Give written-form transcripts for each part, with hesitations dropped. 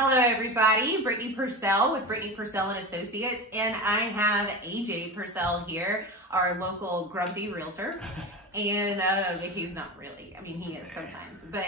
Hello everybody, Brittany Purcell with Brittany Purcell and Associates, and I have AJ Purcell here, our local grumpy realtor. And he's not really, I mean he is sometimes, but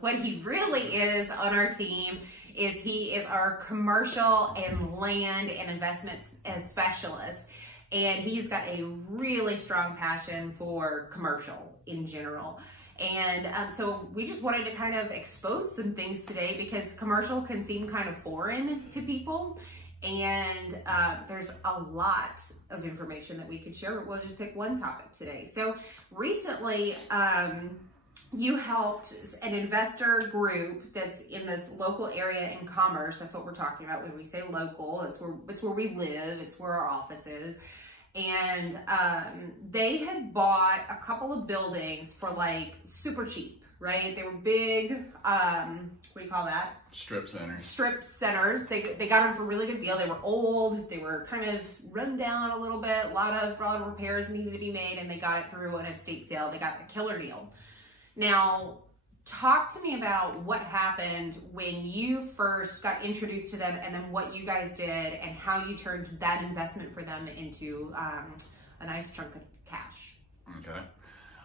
what he really is on our team is he is our commercial and land and investments specialist. And he's got a really strong passion for commercial in general. And so we just wanted to kind of expose some things today because commercial can seem kind of foreign to people. And there's a lot of information that we could share, but we'll just pick one topic today. So recently, you helped an investor group that's in this local area in Commerce. That's what we're talking about when we say local. It's where we live. It's where our office is. And they had bought a couple of buildings for like super cheap, right? They were big, what do you call that? Strip centers. Strip centers. They got them for a really good deal. They were old. They were kind of run down a little bit. A lot of repairs needed to be made, and they got it through an estate sale. They got a killer deal. Now, talk to me about what happened when you first got introduced to them, and then what you guys did and how you turned that investment for them into a nice chunk of cash. Okay.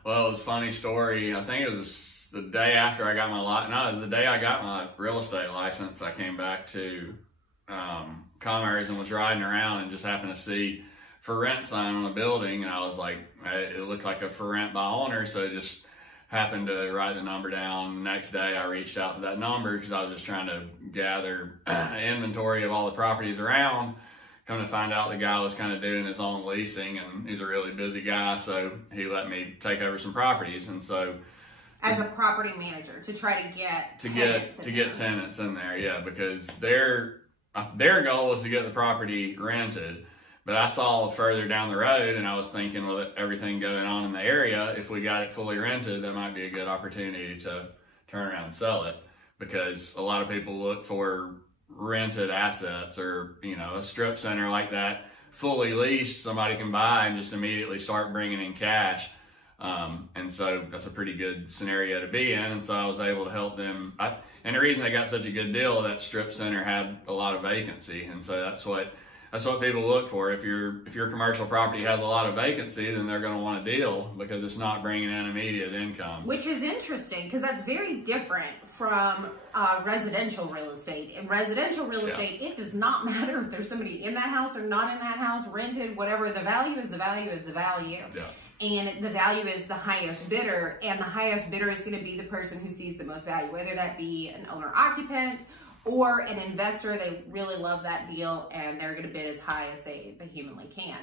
Well, it was a funny story. I think it was the day after I got it was the day I got my real estate license. I came back to Commerce and was riding around and just happened to see for rent sign on a building, and I was like, it looked like a for rent by owner, so just happened to write the number down. The next day I reached out to that number because I was just trying to gather inventory of all the properties around. Come to find out the guy was kind of doing his own leasing, and he's a really busy guy, so he let me take over some properties. And so as a property manager to try to get tenants in there, yeah, because their goal was to get the property rented. But I saw further down the road, and I was thinking, with everything going on in the area, if we got it fully rented, that might be a good opportunity to turn around and sell it. Because a lot of people look for rented assets, or, you know, a strip center like that, fully leased, somebody can buy and just immediately start bringing in cash. And so that's a pretty good scenario to be in. And so I was able to help them. And the reason they got such a good deal, that strip center had a lot of vacancy. And so that's what people look for. If your commercial property has a lot of vacancy, then they're going to want a deal because it's not bringing in immediate income. Which is interesting because that's very different from residential real estate. In residential real estate, it does not matter if there's somebody in that house or not in that house, rented, whatever. The value is the value is the value. Yeah. And the value is the highest bidder, and the highest bidder is going to be the person who sees the most value, whether that be an owner-occupant or an investor. They really love that deal, and they're going to bid as high as they humanly can.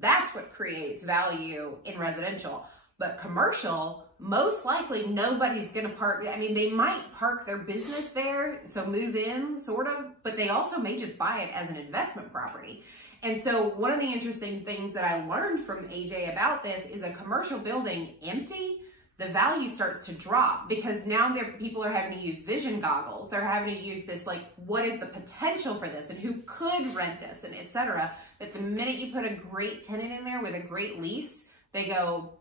That's what creates value in residential. But commercial, most likely nobody's going to park. I mean, they might park their business there, so move in, sort of, but they also may just buy it as an investment property. And so one of the interesting things that I learned from AJ about this is a commercial building empty, the value starts to drop because now people are having to use vision goggles. They're having to use this, like, what is the potential for this and who could rent this and etc. But the minute you put a great tenant in there with a great lease, they go,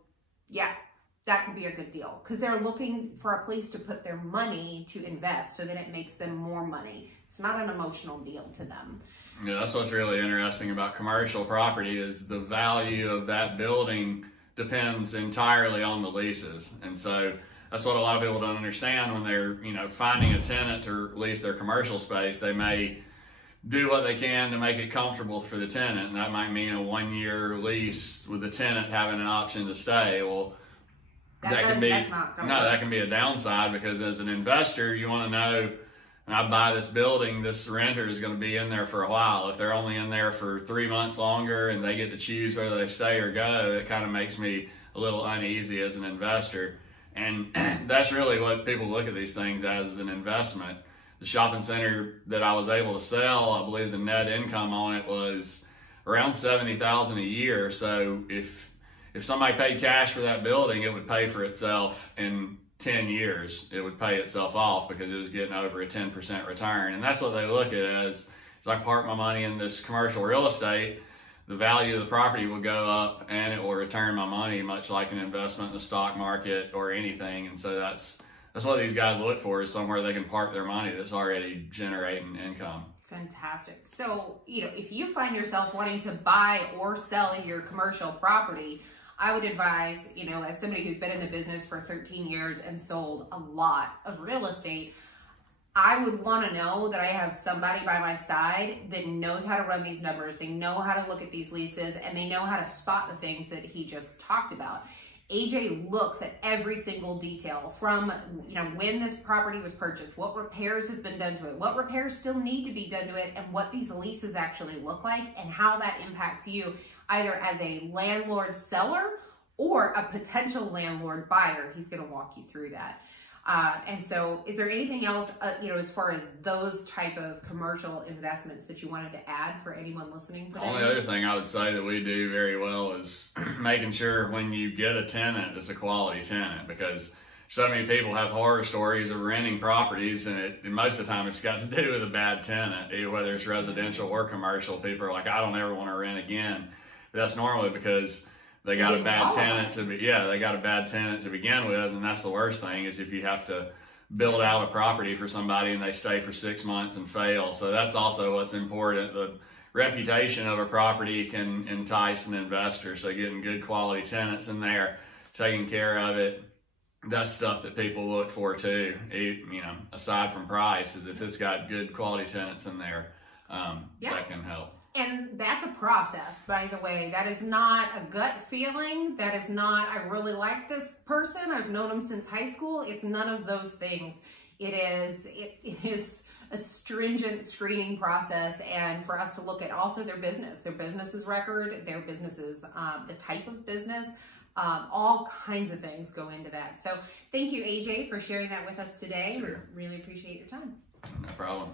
yeah, that could be a good deal, because they're looking for a place to put their money to invest so that it makes them more money. It's not an emotional deal to them. Yeah, that's what's really interesting about commercial property is the value of that building depends entirely on the leases. And so that's what a lot of people don't understand when they're, you know, finding a tenant to lease their commercial space. They may do what they can to make it comfortable for the tenant, and that might mean a 1-year lease with the tenant having an option to stay. Well, that can be a downside, because as an investor, you want to know, and I buy this building, this renter is going to be in there for a while. If they're only in there for 3 months longer and they get to choose whether they stay or go, it kind of makes me a little uneasy as an investor. And that's really what people look at these things as an investment. The shopping center that I was able to sell, I believe the net income on it was around $70,000 a year. So if somebody paid cash for that building, it would pay for itself in 10 years. It would pay itself off because it was getting over a 10% return. And that's what they look at as I park my money in this commercial real estate, the value of the property will go up and it will return my money, much like an investment in the stock market or anything. And so that's that's what these guys look for, is somewhere they can park their money that's already generating income. Fantastic. So, if you find yourself wanting to buy or sell your commercial property, I would advise, as somebody who's been in the business for 13 years and sold a lot of real estate, I would want to know that I have somebody by my side that knows how to run these numbers, they know how to look at these leases, and they know how to spot the things that he just talked about. AJ looks at every single detail from, when this property was purchased, what repairs have been done to it, what repairs still need to be done to it, and what these leases actually look like, and how that impacts you either as a landlord seller or a potential landlord buyer. He's going to walk you through that. And so is there anything else, as far as those type of commercial investments that you wanted to add for anyone listening today? The only other thing I would say that we do very well is making sure when you get a tenant, it's a quality tenant, because so many people have horror stories of renting properties, and most of the time it's got to do with a bad tenant, whether it's residential or commercial. People are like, I don't ever want to rent again. But that's normally because they got a bad tenant they got a bad tenant to begin with, and that's the worst thing, is if you have to build out a property for somebody and they stay for 6 months and fail. So that's also what's important. The reputation of a property can entice an investor. So getting good quality tenants in there, taking care of it, that's stuff that people look for too. Aside from price, is if it's got good quality tenants in there, that can help. And that's a process, by the way. That is not a gut feeling. That is not, I really like this person, I've known him since high school. It's none of those things. It is a stringent screening process, and for us to look at also their business's record, their business's, the type of business, all kinds of things go into that. So thank you, AJ, for sharing that with us today. Sure. We really appreciate your time. No problem.